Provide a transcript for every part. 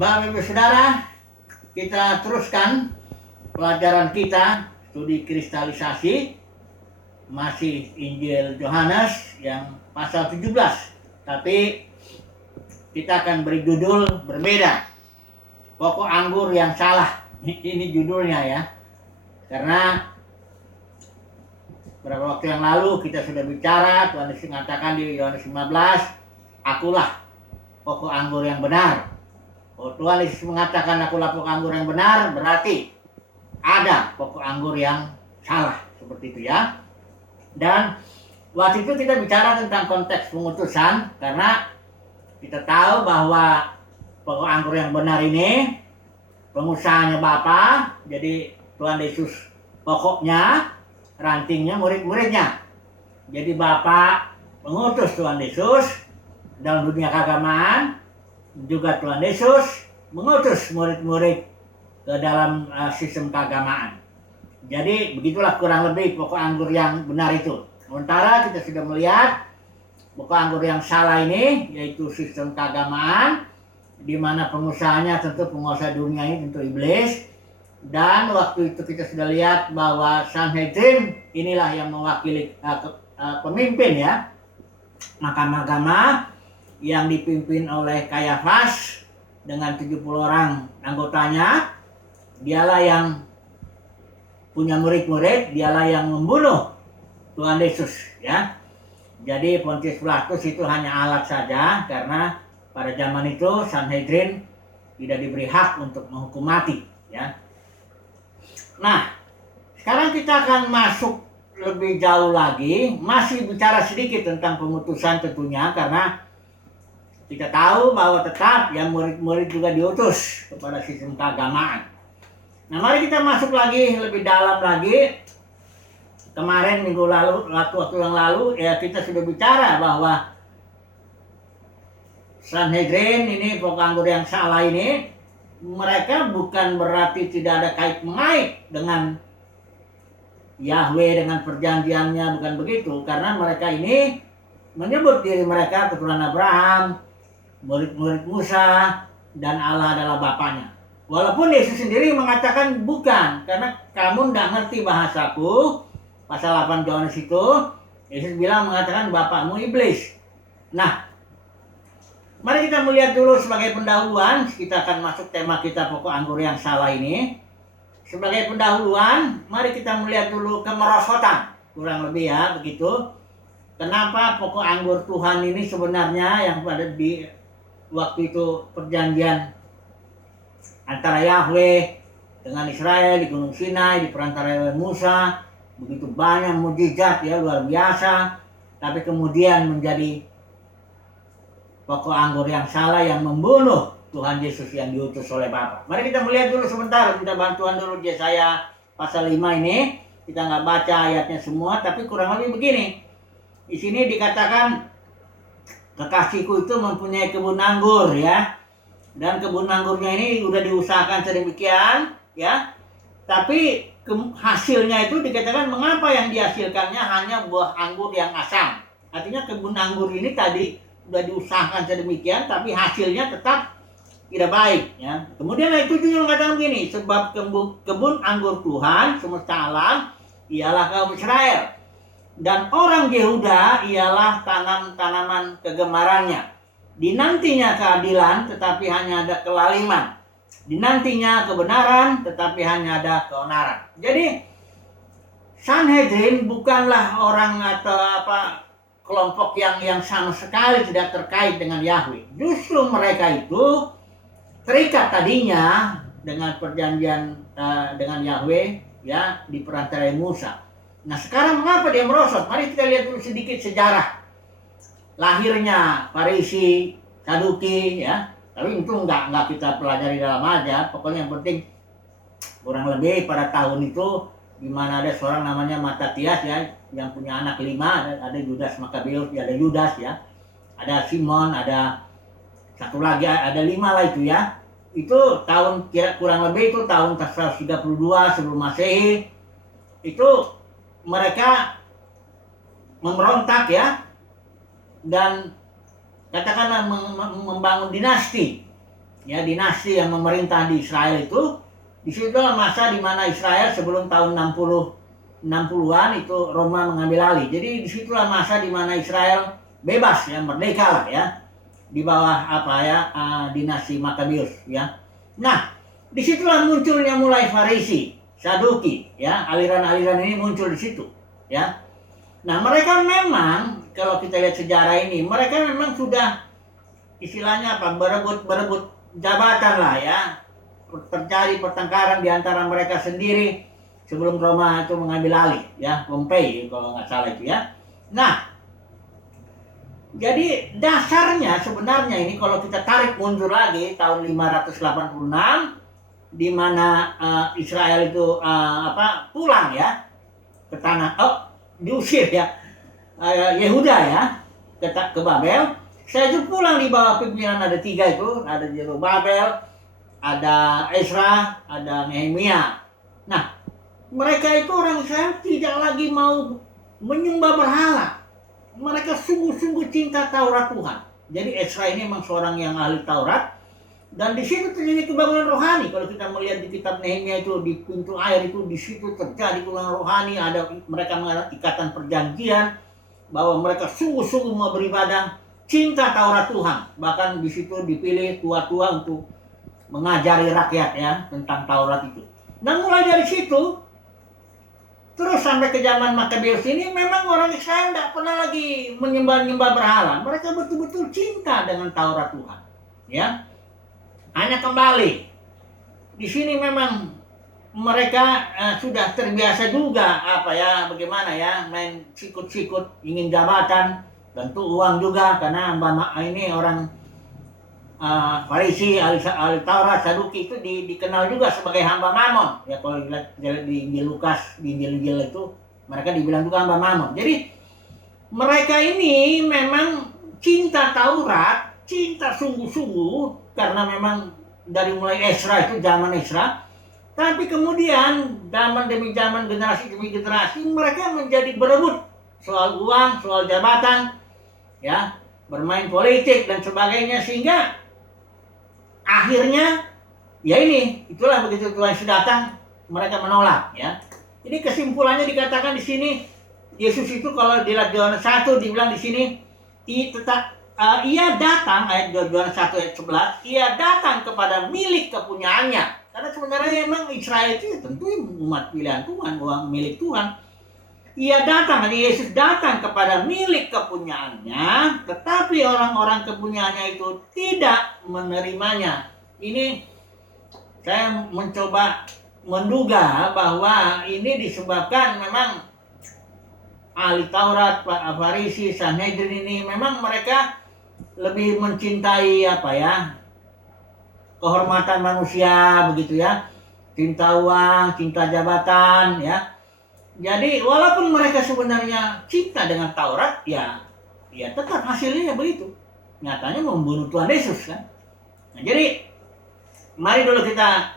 Bapak Ibu Saudara, kita teruskan pelajaran kita studi kristalisasi, masih Injil Yohanes yang pasal 17. Tapi kita akan beri judul berbeda. Pokok anggur yang salah. Ini judulnya ya. Karena beberapa waktu yang lalu kita sudah bicara, Tuhan Yesus mengatakan di Yohanes 15, akulah pokok anggur yang benar. Oh, Tuhan Yesus mengatakan akulah pokok anggur yang benar, berarti ada pokok anggur yang salah, seperti itu ya. Dan waktu itu kita bicara tentang konteks pengutusan, karena kita tahu bahwa pokok anggur yang benar ini pengusahanya Bapa, jadi Tuhan Yesus pokoknya, rantingnya murid-muridnya. Jadi Bapa mengutus Tuhan Yesus dalam dunia keagamaan, juga Tuhan Yesus mengutus murid-murid ke dalam sistem keagamaan. Jadi begitulah kurang lebih pokok anggur yang benar itu. Sementara kita sudah melihat pokok anggur yang salah ini, yaitu sistem keagamaan, di mana pengusahanya tentu penguasa dunia ini tentu iblis. Dan waktu itu kita sudah lihat bahwa Sanhedrin inilah yang mewakili pemimpin ya, mahkamah agama yang dipimpin oleh Kayafas dengan 70 orang anggotanya. Dialah yang punya murid-murid, dialah yang membunuh Tuhan Yesus ya. Jadi Pontius Pilatus itu hanya alat saja, karena pada zaman itu Sanhedrin tidak diberi hak untuk menghukum mati ya. Nah, sekarang kita akan masuk lebih jauh lagi, masih bicara sedikit tentang pengutusan tentunya, karena kita tahu bahwa tetap yang murid-murid juga diutus kepada sistem keagamaan. Nah, mari kita masuk lagi lebih dalam lagi. Kemarin minggu lalu, waktu yang lalu ya, kita sudah bicara bahwa Sanhedrin ini, pokok anggur yang salah ini, mereka bukan berarti tidak ada kait-mengait dengan Yahweh, dengan perjanjiannya, bukan begitu. Karena mereka ini menyebut diri mereka keturunan Abraham, murid-murid Musa, dan Allah adalah Bapaknya. Walaupun Yesus sendiri mengatakan bukan, karena kamu tidak ngerti bahasaku. Pasal 8 Yohanes itu, Yesus bilang mengatakan bapakmu iblis. Nah, mari kita melihat dulu sebagai pendahuluan. Kita akan masuk tema kita pokok anggur yang salah ini. Sebagai pendahuluan, mari kita melihat dulu kemerosotan. Kurang lebih ya, begitu. Kenapa pokok anggur Tuhan ini sebenarnya yang pada di waktu itu perjanjian antara Yahweh dengan Israel di Gunung Sinai, diperantarai oleh Musa, begitu banyak mukjizat ya, luar biasa, tapi kemudian menjadi pokok anggur yang salah yang membunuh Tuhan Yesus yang diutus oleh Bapa. Mari kita melihat dulu sebentar, minta bantuan dulu Yesaya pasal 5 ini. Kita nggak baca ayatnya semua, tapi kurang lebih begini. Di sini dikatakan kekasihku itu mempunyai kebun anggur ya, dan kebun anggurnya ini udah diusahakan sedemikian ya, tapi hasilnya itu dikatakan mengapa yang dihasilkannya hanya buah anggur yang asam. Artinya kebun anggur ini tadi udah diusahakan sedemikian, tapi hasilnya tetap tidak baik ya. Kemudian ayat 7 yang mengatakan begini, sebab kebun anggur Tuhan semesta alam ialah kaum Israel, dan orang Yehuda ialah tanaman kegemarannya. Dinantinya keadilan, tetapi hanya ada kelaliman. Dinantinya kebenaran, tetapi hanya ada keonaran. Jadi Sanhedrin bukanlah orang atau kelompok yang sama sekali tidak terkait dengan Yahweh. Justru mereka itu terikat tadinya dengan perjanjian dengan Yahweh ya, diperantarai Musa. Nah, sekarang mengapa dia merosot? Mari kita lihat dulu sedikit sejarah lahirnya Farisi, Saduki ya. Tapi itu enggak kita pelajari dalam aja. Pokoknya yang penting kurang lebih pada tahun itu, di mana ada seorang namanya Matatias ya, yang punya anak 5, ada Yudas Makabeus, ada Yudas ya, ada Simon, ada satu lagi, ada 5 lah itu ya. Itu tahun kurang lebih itu tahun 132 sebelum Masehi. Itu mereka memberontak ya, dan katakanlah membangun dinasti ya dinasti yang memerintah di Israel itu. Disitulah masa di mana Israel sebelum tahun 60-an itu Roma mengambil alih. Jadi disitulah masa di mana Israel bebas ya, merdeka lah ya, di bawah dinasti Makabius ya. Nah, disitulah munculnya mulai Farisi, Saduki ya, aliran-aliran ini muncul di situ ya. Nah, mereka memang kalau kita lihat sejarah ini, mereka memang sudah istilahnya berebut jabatan lah ya, terjadi pertengkaran di antara mereka sendiri sebelum Roma itu mengambil alih ya, Pompei kalau nggak salah itu ya. Nah, jadi dasarnya sebenarnya ini kalau kita tarik mundur lagi tahun 586 di mana Israel itu pulang ya ke tanah diusir ya Yehuda ya ke Babel. Saya itu pulang di bawah pimpinan ada 3 itu, ada Zerubabel, ada Ezra, ada Nehemia. Nah, mereka itu orang Israel tidak lagi mau menyembah berhala. Mereka sungguh-sungguh cinta Taurat Tuhan. Jadi Ezra ini memang seorang yang ahli Taurat. Dan di situ terjadi kebangunan rohani. Kalau kita melihat di kitab Nehemia itu, di pintu air itu, di situ terjadi kebangunan rohani. Mereka mengadakan ikatan perjanjian bahwa mereka sungguh-sungguh mau beribadah, cinta Taurat Tuhan. Bahkan di situ dipilih tua-tua untuk mengajari rakyat ya tentang Taurat itu. Nah, mulai dari situ terus sampai ke zaman Makabius ini memang orang Israel tidak pernah lagi menyembah berhala. Mereka betul-betul cinta dengan Taurat Tuhan. Ya, hanya kembali di sini memang mereka sudah terbiasa juga bagaimana ya main sikut-sikut, ingin jabatan, tentu uang juga karena ini orang Farisi, ahli Taurat, Saduki itu dikenal juga sebagai hamba Mamon. Ya kalau dilihat di Injil Lukas, di Injil itu mereka dibilang juga hamba Mamon. Jadi mereka ini memang cinta Taurat, cinta sungguh-sungguh karena memang dari mulai Ezra itu zaman Ezra. Tapi kemudian zaman demi zaman, generasi demi generasi mereka menjadi berebut soal uang, soal jabatan, ya bermain politik dan sebagainya sehingga akhirnya ya itulah begitu Tuhan sudah datang mereka menolak ya. Jadi kesimpulannya dikatakan di sini Yesus itu kalau dilihat Yohanes 1 dibilang di sini ia datang ayat Yohanes 1 ayat 11 ia datang kepada milik kepunyaannya. Karena sebenarnya memang Israel itu tentu umat pilihan Tuhan, milik Tuhan. Ia datang, Yesus datang kepada milik kepunyaannya, tetapi orang-orang kepunyaannya itu tidak menerimanya. Ini saya mencoba menduga bahwa ini disebabkan memang ahli Taurat, Farisi, Sanhedrin ini memang mereka lebih mencintai kehormatan manusia begitu ya, cinta uang, cinta jabatan ya. Jadi walaupun mereka sebenarnya cinta dengan Taurat, ya tetap hasilnya begitu. Nyatanya membunuh Tuhan Yesus kan. Nah, jadi mari dulu kita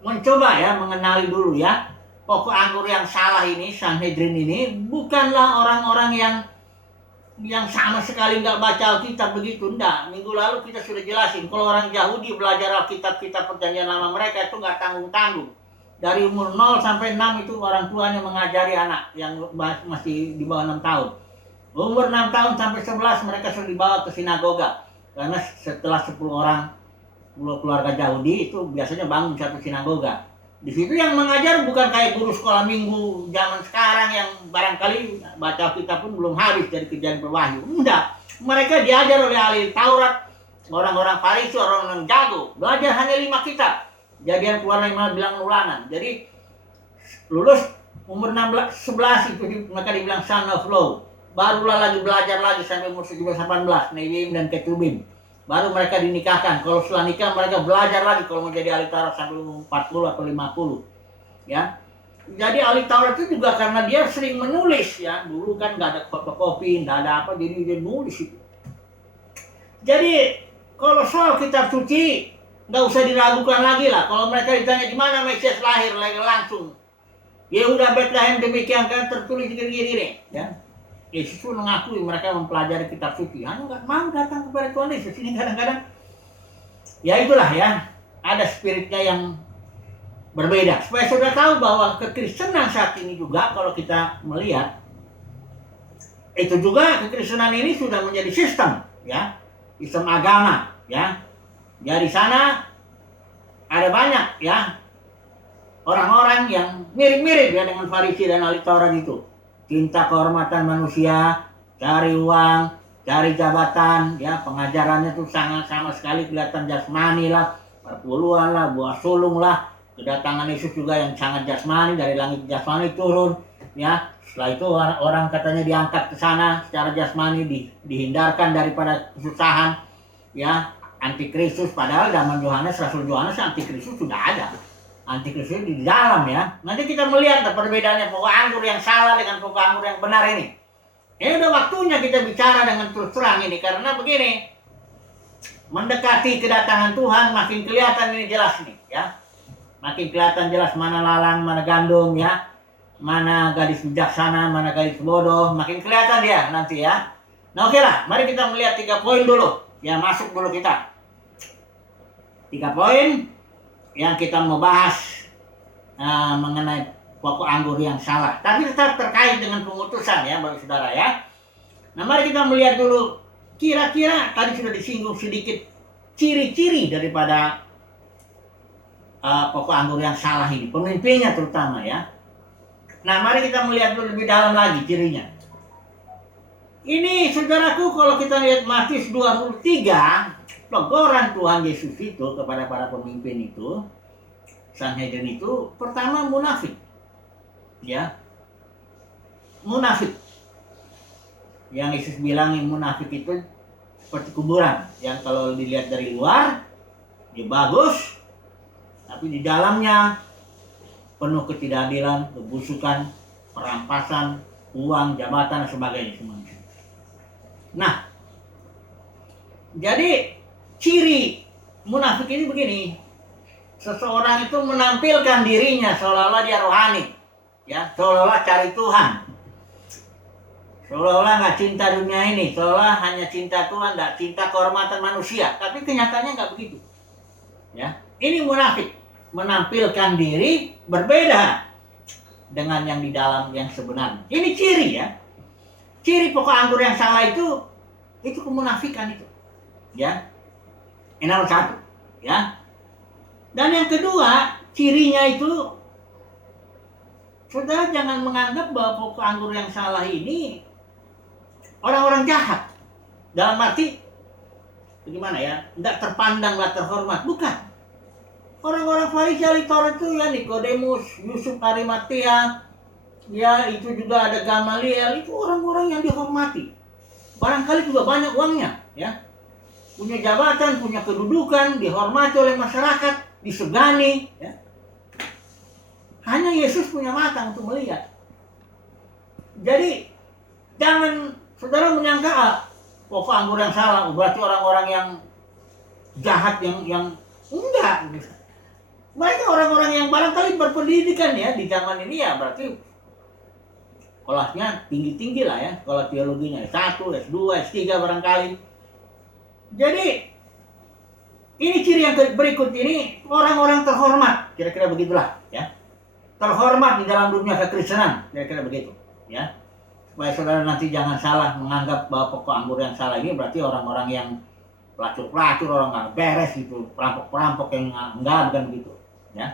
mencoba ya mengenali dulu ya pokok anggur yang salah ini, Sanhedrin ini bukanlah orang-orang yang sama sekali nggak baca Alkitab begitu. Enggak. Minggu lalu kita sudah jelasin kalau orang Yahudi belajar Alkitab perjanjian lama mereka itu nggak tanggung-tanggung. Dari umur 0 sampai 6 itu orang tuanya mengajari anak yang masih di bawah 6 tahun. Umur 6 tahun sampai 11 mereka sudah dibawa ke sinagoga. Karena setelah 10 orang keluarga Yahudi itu biasanya bangun satu sinagoga. Di situ yang mengajar bukan kayak guru sekolah minggu zaman sekarang yang barangkali baca kitab pun belum habis dari kejadian berwahyu. Enggak. Mereka diajar oleh ahli Taurat, orang-orang Farisi, orang-orang jago. Belajar hanya 5 kitab. Jadian keluar 5 bilang ulangan. Jadi lulus umur 11 itu mereka dibilang son of law. Barulah lagi belajar lagi sampai umur 17-18 Neviim dan Ketubim. Baru mereka dinikahkan. Kalau setelah nikah mereka belajar lagi kalau mau jadi ahli Taurat sampai umur 40 atau 50. Ya. Jadi ahli Taurat itu juga karena dia sering menulis ya. Dulu kan nggak ada fotokopi, nggak ada apa, jadi dia nulis itu. Jadi kalau soal kitab suci nggak usah diragukan lagi lah. Kalau mereka ditanya di mana Mesias lahir, langsung Yehuda Betlehem demikian kan tertulis gini ya. Yesus pun mengakui mereka mempelajari kitab suci. Hanya nggak mau datang kepada Tuhan Yesus. Ini kadang-kadang ya itulah ya, ada spiritnya yang berbeda. Supaya saudara tahu bahwa kekristenan saat ini juga kalau kita melihat, itu juga kekristenan ini sudah menjadi sistem ya, sistem agama ya. Ya di sana ada banyak ya orang-orang yang mirip-mirip ya dengan Farisi dan ahli Taurat itu. Cinta kehormatan manusia, cari uang, cari jabatan ya, pengajarannya tuh sangat sama sekali kelihatan jasmani lah, perpuluhan lah, buah sulung lah. Kedatangan Yesus juga yang sangat jasmani, dari langit jasmani turun ya. Setelah itu orang katanya diangkat ke sana secara jasmani, dihindarkan daripada kesusahan ya, antikristus. Padahal zaman Yohanes, Rasul Yohanes, antikristus sudah ada. Antikristus di dalam ya. Nanti kita melihat perbedaannya pokok anggur yang salah dengan pokok anggur yang benar ini. Ini udah waktunya kita bicara dengan terus terang ini, karena begini, mendekati kedatangan Tuhan makin kelihatan ini jelas nih ya. Makin kelihatan jelas mana lalang, mana gandum ya, mana gadis bijaksana, mana gadis bodoh, makin kelihatan dia nanti ya. Nah oke lah, mari kita melihat 3 poin dulu ya, masuk dulu kita 3 poin yang kita mau bahas mengenai pokok anggur yang salah, tapi tetap terkait dengan pengutusan ya bagi saudara ya. Nah mari kita melihat dulu, kira-kira tadi sudah disinggung sedikit ciri-ciri daripada pokok anggur yang salah ini, pemimpinnya terutama ya. Nah mari kita melihat dulu lebih dalam lagi cirinya. Ini saudaraku, kalau kita lihat Matius 23, teguran Tuhan Yesus itu kepada para pemimpin itu, Sanhedrin itu, pertama munafik ya, munafik. Yang Yesus bilang munafik itu seperti kuburan yang kalau dilihat dari luar dia bagus, tapi di dalamnya penuh ketidakadilan, kebusukan, perampasan, uang, jabatan, dan sebagainya semuanya. Nah, jadi ciri munafik ini begini, seseorang itu menampilkan dirinya seolah-olah dia rohani, ya, seolah-olah cari Tuhan, seolah-olah nggak cinta dunia ini, seolah hanya cinta Tuhan, nggak cinta kehormatan manusia, tapi kenyataannya nggak begitu, ya. Ini munafik, menampilkan diri berbeda dengan yang di dalam yang sebenarnya. Ini ciri ya. Ciri pokok anggur yang salah itu kemunafikan itu. Ya. Ini nomor 1, ya. Dan yang kedua, cirinya itu, saudara jangan menganggap bahwa pokok anggur yang salah ini orang-orang jahat. Dalam arti bagaimana ya? Enggak terpandang, enggak terhormat, bukan. Orang-orang Farisi ahli Taurat itu ya, Nikodemus, Yusuf Arimatea, ya itu juga ada Gamaliel, itu orang-orang yang dihormati. Barangkali juga banyak uangnya, ya. Punya jabatan, punya kedudukan, dihormati oleh masyarakat, disegani, ya. Hanya Yesus punya mata untuk melihat. Jadi jangan saudara menyangka pokok anggur yang salah berarti orang-orang yang jahat, yang enggak. Mereka orang-orang yang barangkali berpendidikan ya di zaman ini, ya berarti sekolahnya tinggi-tinggi lah ya, sekolah teologinya S1, S2, S3 barangkali. Jadi ini ciri yang berikut ini, orang-orang terhormat, kira-kira begitulah ya. Terhormat di dalam dunia kekristenan, kira-kira begitu ya. Supaya saudara nanti jangan salah menganggap bahwa pokok anggur yang salah ini berarti orang-orang yang pelacur-pelacur, orang nggak beres gitu, perampok-perampok yang enggak, bukan begitu ya.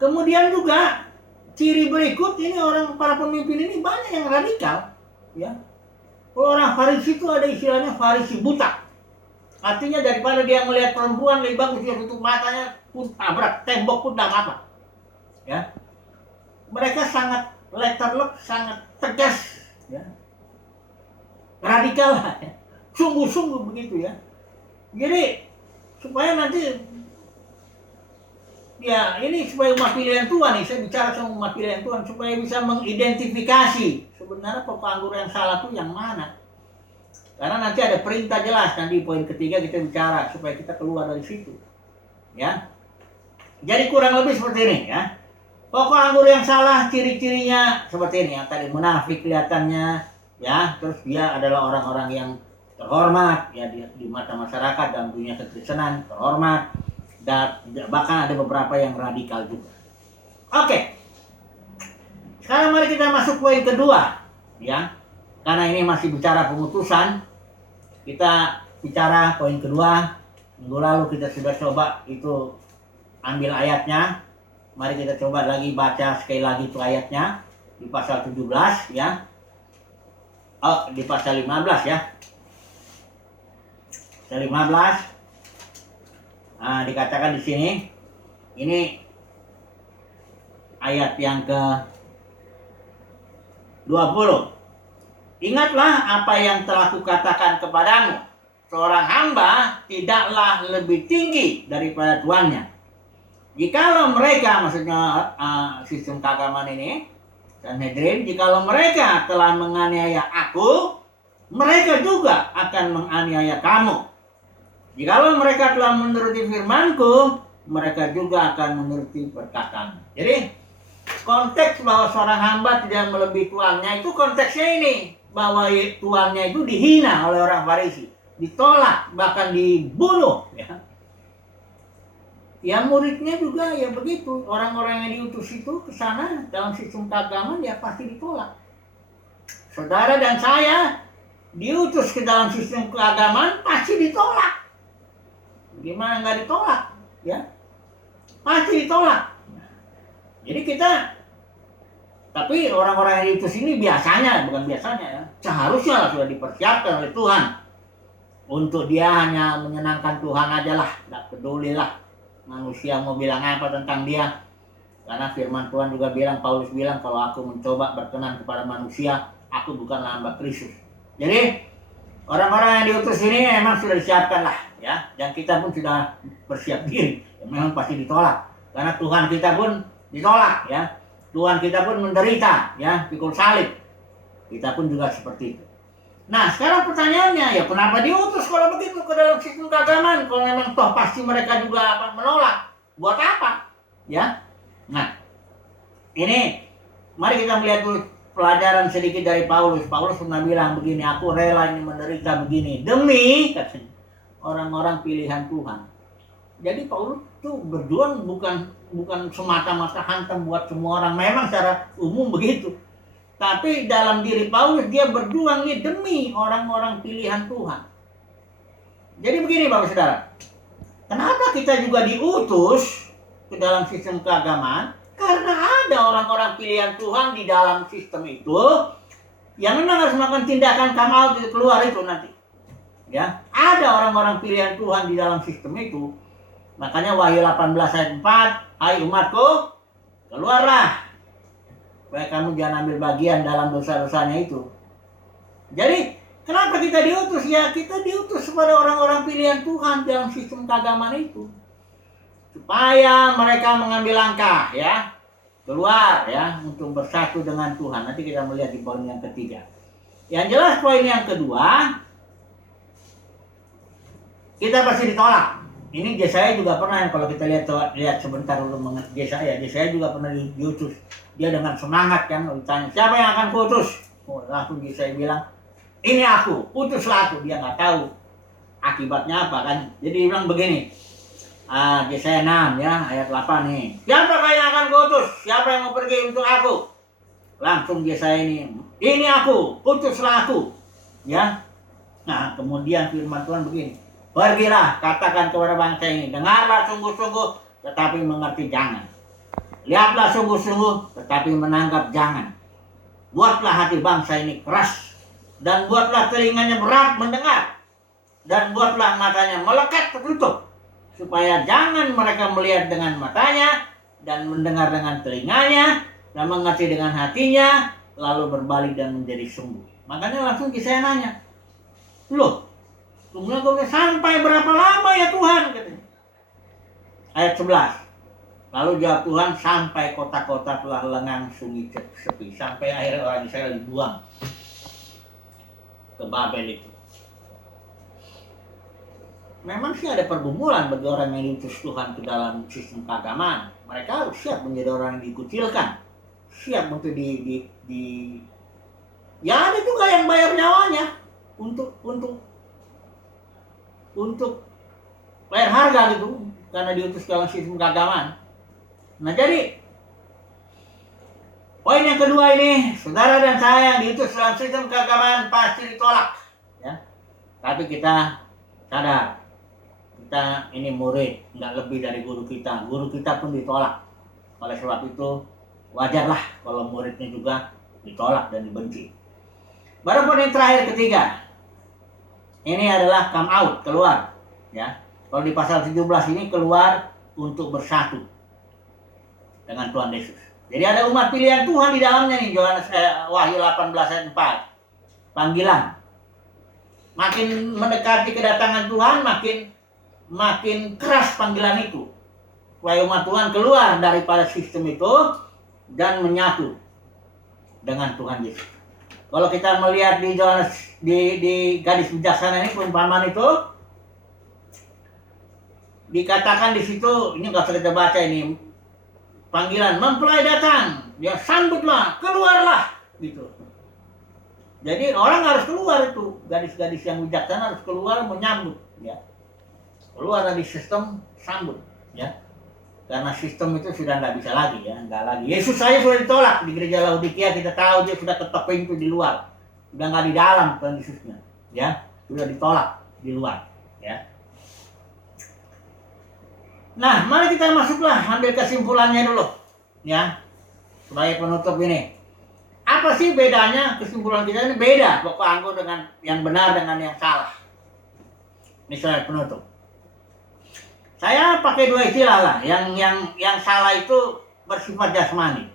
Kemudian juga ciri berikut ini, orang para pemimpin ini banyak yang radikal ya. Kalau orang Farisi itu ada istilahnya Farisi buta. Artinya daripada dia melihat perempuan lebih bagus dia tutup matanya, pun tabrak tembok pun tidak apa. Ya. Mereka sangat letterlock, sangat tegas ya. Radikal lah ya. Sungguh-sungguh begitu ya. Jadi supaya nanti ya ini supaya umat pilihan Tuhan nih, saya bicara sama umat pilihan Tuhan supaya bisa mengidentifikasi sebenarnya pokok anggur yang salah itu yang mana. Karena nanti ada perintah jelas, nanti poin ketiga kita bicara supaya kita keluar dari situ. Ya. Jadi kurang lebih seperti ini ya. Pokok anggur yang salah ciri-cirinya seperti ini, yang tadi munafik kelihatannya ya, terus dia adalah orang-orang yang terhormat ya di mata masyarakat dan dunia kekristenan terhormat, dan bahkan ada beberapa yang radikal juga. Oke. Sekarang mari kita masuk poin kedua ya. Karena ini masih bicara pemutusan, kita bicara poin kedua. Minggu lalu kita sudah coba itu ambil ayatnya. Mari kita coba lagi baca sekali lagi itu ayatnya di pasal 17 ya. Oh, di pasal 15 ya. Pasal 15. Nah, dikatakan di sini ini ayat yang ke 20. Ingatlah apa yang telah kukatakan kepadamu. Seorang hamba tidaklah lebih tinggi daripada tuannya. Jikalau mereka, maksudnya sistem keagamaan ini, Sanhedrin, jikalau mereka telah menganiaya aku, mereka juga akan menganiaya kamu. Jikalau mereka telah menuruti firmanku, mereka juga akan menuruti perkataan. Jadi, konteks bahwa seorang hamba tidak melebihi tuannya itu konteksnya ini. Bahwa tuannya itu dihina oleh orang Farisi. Ditolak, bahkan dibunuh. Ya muridnya juga ya begitu. Orang-orang yang diutus itu ke sana dalam sistem keagamaan ya pasti ditolak. Saudara dan saya diutus ke dalam sistem keagamaan pasti ditolak. Gimana nggak ditolak? Ya, pasti ditolak. Jadi tapi orang-orang yang diutus ini biasanya, bukan biasanya ya, seharusnya sudah dipersiapkan oleh Tuhan. Untuk dia hanya menyenangkan Tuhan aja lah, tidak peduli lah manusia mau bilang apa tentang dia. Karena firman Tuhan juga bilang, Paulus bilang, kalau aku mencoba berkenan kepada manusia, aku bukanlah hamba Kristus. Jadi orang-orang yang diutus ini memang sudah disiapkan lah ya, dan kita pun sudah bersiap diri. Memang pasti ditolak, karena Tuhan kita pun ditolak ya. Tuhan kita pun menderita ya, pikul salib. Kita pun juga seperti itu. Nah, sekarang pertanyaannya ya, kenapa diutus kalau begitu ke dalam sistem keagamaan? Kalau memang toh pasti mereka juga akan menolak. Buat apa? Ya. Nah, ini mari kita melihat dulu pelajaran sedikit dari Paulus. Paulus pernah bilang begini, aku rela ini menderita begini demi katanya orang-orang pilihan Tuhan. Jadi Paulus tuh berjuang bukan semata-mata hantam buat semua orang. Memang secara umum begitu. Tapi dalam diri Paulus dia berjuang nih demi orang-orang pilihan Tuhan. Jadi begini Bapak Saudara. Kenapa kita juga diutus ke dalam sistem keagamaan? Karena ada orang-orang pilihan Tuhan di dalam sistem itu yang memang harus melakukan tindakan kamal keluar itu nanti. Ya, ada orang-orang pilihan Tuhan di dalam sistem itu. Makanya Wahyu 18 ayat 4, hai umatku, keluarlah. Supaya kamu jangan ambil bagian dalam dosa-dosanya itu. Jadi, kenapa kita diutus? Ya, kita diutus kepada orang-orang pilihan Tuhan dalam sistem keagamaan itu. Supaya mereka mengambil langkah, ya. Keluar, ya, untuk bersatu dengan Tuhan. Nanti kita melihat di poin yang ketiga. Yang jelas poin yang kedua, kita pasti ditolak. Ini Yesaya juga pernah, kalau kita lihat sebentar dulu mengenai Yesaya juga pernah diutus. Dia dengan semangat kan, ditanya, siapa yang akan kuutus? Oh, langsung Yesaya bilang, ini aku, utuslah aku. Dia nggak tahu akibatnya apa kan. Jadi dia bilang begini, Yesaya 6 ya, ayat 8 nih. Siapa yang akan kuutus? Siapa yang mau pergi untuk aku? Langsung Yesaya ini aku, utuslah aku. Ya. Nah, kemudian firman Tuhan begini, pergilah, katakan kepada bangsa ini, dengarlah sungguh-sungguh, tetapi mengerti jangan. Lihatlah sungguh-sungguh, tetapi menanggap jangan. Buatlah hati bangsa ini keras, dan buatlah telinganya berat mendengar, dan buatlah matanya melekat tertutup, supaya jangan mereka melihat dengan matanya, dan mendengar dengan telinganya, dan mengerti dengan hatinya, lalu berbalik dan menjadi sembuh. Makanya langsung saya nanya, loh, kemudian sampai berapa lama ya Tuhan? Katanya. Ayat 11. Lalu jawab Tuhan, sampai kota-kota telah lengang sunyi sepi. Sampai akhirnya orang Israel dibuang ke Babel itu. Memang sih ada pergumulan bagi orang yang diutus Tuhan ke dalam sistem keagamaan. Mereka harus siap menjadi orang yang dikucilkan. Siap untuk Ya ada juga yang bayar nyawanya untuk untuk bayar harga gitu karena diutus dalam sistem keagamaan. Nah jadi poin yang kedua ini, saudara dan saya yang diutus dalam sistem keagamaan pasti ditolak, ya. Tapi kita sadar, kita ini murid, nggak lebih dari guru kita. Guru kita pun ditolak. Oleh sebab itu wajarlah kalau muridnya juga ditolak dan dibenci. Baru poin yang terakhir ketiga, ini adalah come out, keluar, ya. Kalau di pasal 17 ini keluar untuk bersatu dengan Tuhan Yesus. Jadi ada umat pilihan Tuhan di dalamnya nih, Wahyu 18 ayat 4. Panggilan. Makin mendekati kedatangan Tuhan, makin keras panggilan itu. Supaya umat Tuhan keluar daripada sistem itu dan menyatu dengan Tuhan Yesus. Kalau kita melihat di gadis bijaksana ini, perumpamaan itu dikatakan di situ, ini nggak usah kita baca ini, panggilan mempelai datang, ya sambutlah, keluarlah, gitu. Jadi orang harus keluar itu, gadis-gadis yang bijaksana harus keluar menyambut, ya, keluar dari sistem sambut, ya, karena sistem itu sudah nggak bisa lagi, ya, nggak lagi. Yesus saja sudah ditolak di gereja Laodikia, kita tahu dia sudah ketok pintu di luar, sudah nggak di dalam Tuhan Yesusnya, ya, sudah ditolak di luar, ya. Nah, mari kita masuklah, ambil kesimpulannya dulu, ya, sebagai penutup ini. Apa sih bedanya kesimpulan kita ini? Beda pokok anggur dengan yang benar dengan yang salah. Ini sebagai penutup. Saya pakai dua istilah lah. Yang salah itu bersifat jasmani,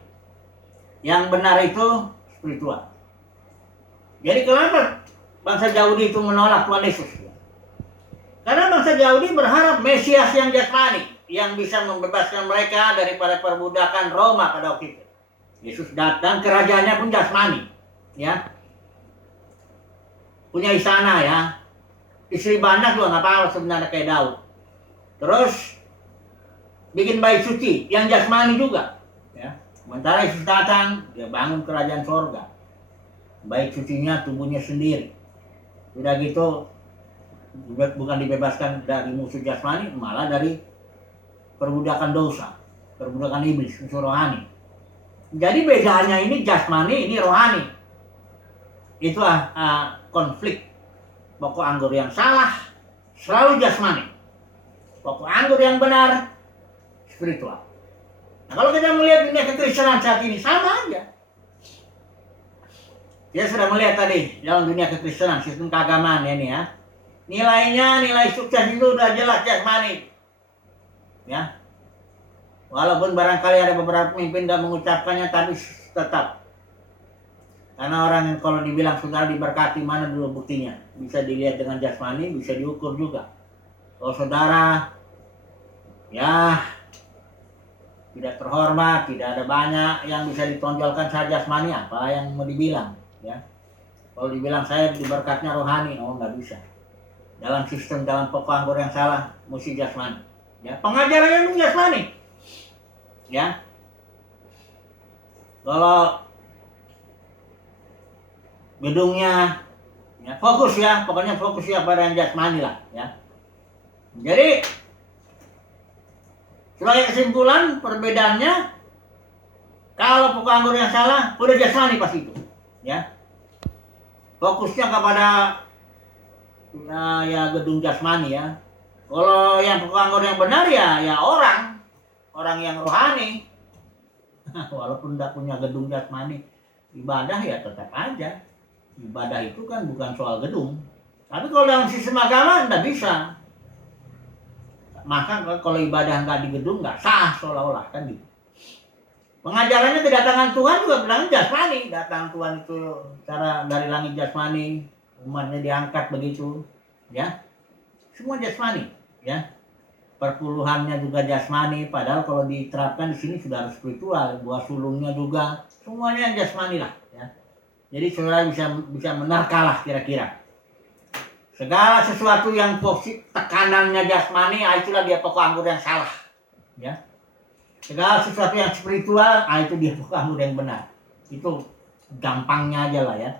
yang benar itu spiritual. Jadi kenapa bangsa Yahudi itu menolak Tuhan Yesus? Karena bangsa Yahudi berharap Mesias yang jasmani, yang bisa membebaskan mereka daripada perbudakan Roma pada waktu itu. Yesus datang, kerajaannya pun jasmani, ya. Punya istana, ya. Istri banyak juga nggak apa-apa sebenarnya kayak Daud. Terus bikin bait suci yang jasmani juga, ya. Sementara Yesus datang, dia bangun kerajaan sorga. Bait sucinya tubuhnya sendiri. Sudah gitu bukan dibebaskan dari musuh jasmani, malah dari perbudakan dosa, perbudakan iblis, musuh rohani. Jadi bedanya ini jasmani, ini rohani. Itu konflik. Pokok anggur yang salah selalu jasmani. Pokok anggur yang benar spiritual. Nah, kalau kita melihat dunia kekristenan saat ini sama aja. Kita sudah melihat tadi dalam dunia kekristenan, sistem keagamaan ini, ya. Nilai sukses itu udah jelas jasmani, ya. Walaupun barangkali ada beberapa pemimpin gak mengucapkannya, tapi tetap. Karena orang yang kalau dibilang saudara diberkati, mana dulu buktinya? Bisa dilihat dengan jasmani, bisa diukur juga. Kalau saudara, ya, tidak terhormat, tidak ada banyak yang bisa ditonjolkan secara jasmani, apa yang mau dibilang, ya. Kalau dibilang saya diberkatnya rohani, oh nggak bisa. Dalam sistem, dalam pokok anggur yang salah, mesti jasmani. Ya, pengajarannya itu jasmani. Ya. Kalau gedungnya, ya, fokus ya, pokoknya fokus ya pada yang jasmani lah, ya. Jadi sebagai kesimpulan perbedaannya, kalau pokok anggur yang salah, udah jasmani pas itu, ya. Fokusnya kepada ya gedung jasmani, ya. Kalau yang pokok anggur yang benar ya orang yang rohani. Walaupun tidak punya gedung jasmani, ibadah ya tetap aja. Ibadah itu kan bukan soal gedung. Tapi kalau dalam sistem agama tidak bisa. Maka kalau ibadah nggak di gedung nggak sah seolah-olah, kan gitu. Pengajarannya kedatangan Tuhan juga bilang jasmani. Datang Tuhan itu cara dari langit jasmani, umatnya diangkat begitu, ya. Semua jasmani, ya. Perpuluhannya juga jasmani, padahal kalau diterapkan di sini sudah harus spiritual. Buah sulungnya juga semuanya jasmani lah, ya. Jadi saudara bisa menerkalah kira-kira. Segala sesuatu yang positif, tekanannya jasmani, itulah dia pokok anggur yang salah, ya. Segala sesuatu yang spiritual, itu dia pokok anggur yang benar. Itu gampangnya aja lah, ya.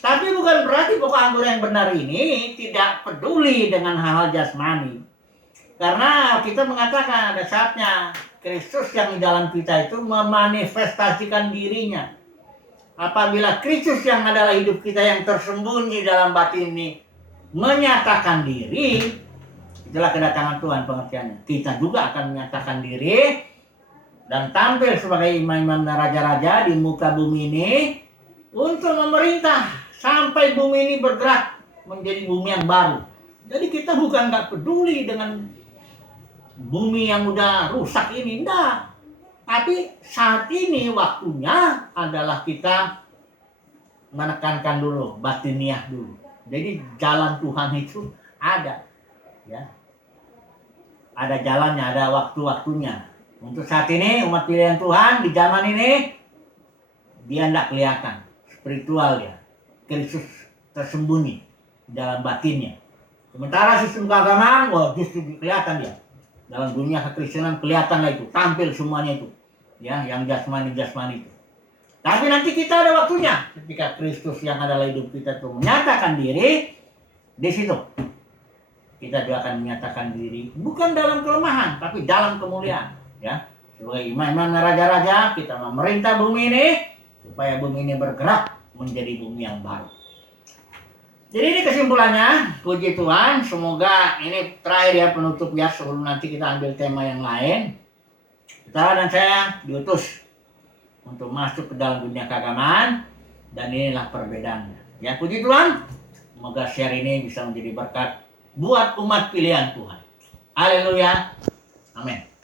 Tapi bukan berarti pokok anggur yang benar ini tidak peduli dengan hal-hal jasmani. Karena kita mengatakan ada saatnya Kristus yang di dalam kita itu memanifestasikan dirinya. Apabila Kristus yang adalah hidup kita yang tersembunyi dalam batin ini menyatakan diri, itulah kedatangan Tuhan pengertiannya. Kita juga akan menyatakan diri dan tampil sebagai imam-imam dan raja-raja di muka bumi ini untuk memerintah sampai bumi ini bergerak menjadi bumi yang baru. Jadi kita bukan nggak peduli dengan bumi yang udah rusak ini, enggak. Tapi saat ini waktunya adalah kita menekankan dulu, batiniah dulu. Jadi jalan Tuhan itu ada, ya. Ada jalannya, ada waktu-waktunya. Untuk saat ini umat pilihan Tuhan di zaman ini dia tidak kelihatan spiritual ya. Kristus tersembunyi dalam batinnya. Sementara sistem keagamaan, wah justru kelihatan dia. Dalam dunia kekristenan kelihatan lah itu, tampil semuanya itu. Ya, yang jasmani-jasmani itu. Tapi nanti kita ada waktunya ketika Kristus yang adalah hidup kita itu menyatakan diri di situ. Kita juga akan menyatakan diri bukan dalam kelemahan tapi dalam kemuliaan, ya. Sebagai imam-imam raja-raja kita memerintah bumi ini supaya bumi ini bergerak menjadi bumi yang baru. Jadi ini kesimpulannya, puji Tuhan, semoga ini terakhir ya penutup ya sebelum nanti kita ambil tema yang lain. Kita dan saya diutus untuk masuk ke dalam dunia keagamaan dan inilah perbedaannya. Ya puji Tuhan, semoga share ini bisa menjadi berkat buat umat pilihan Tuhan. Haleluya. Amin.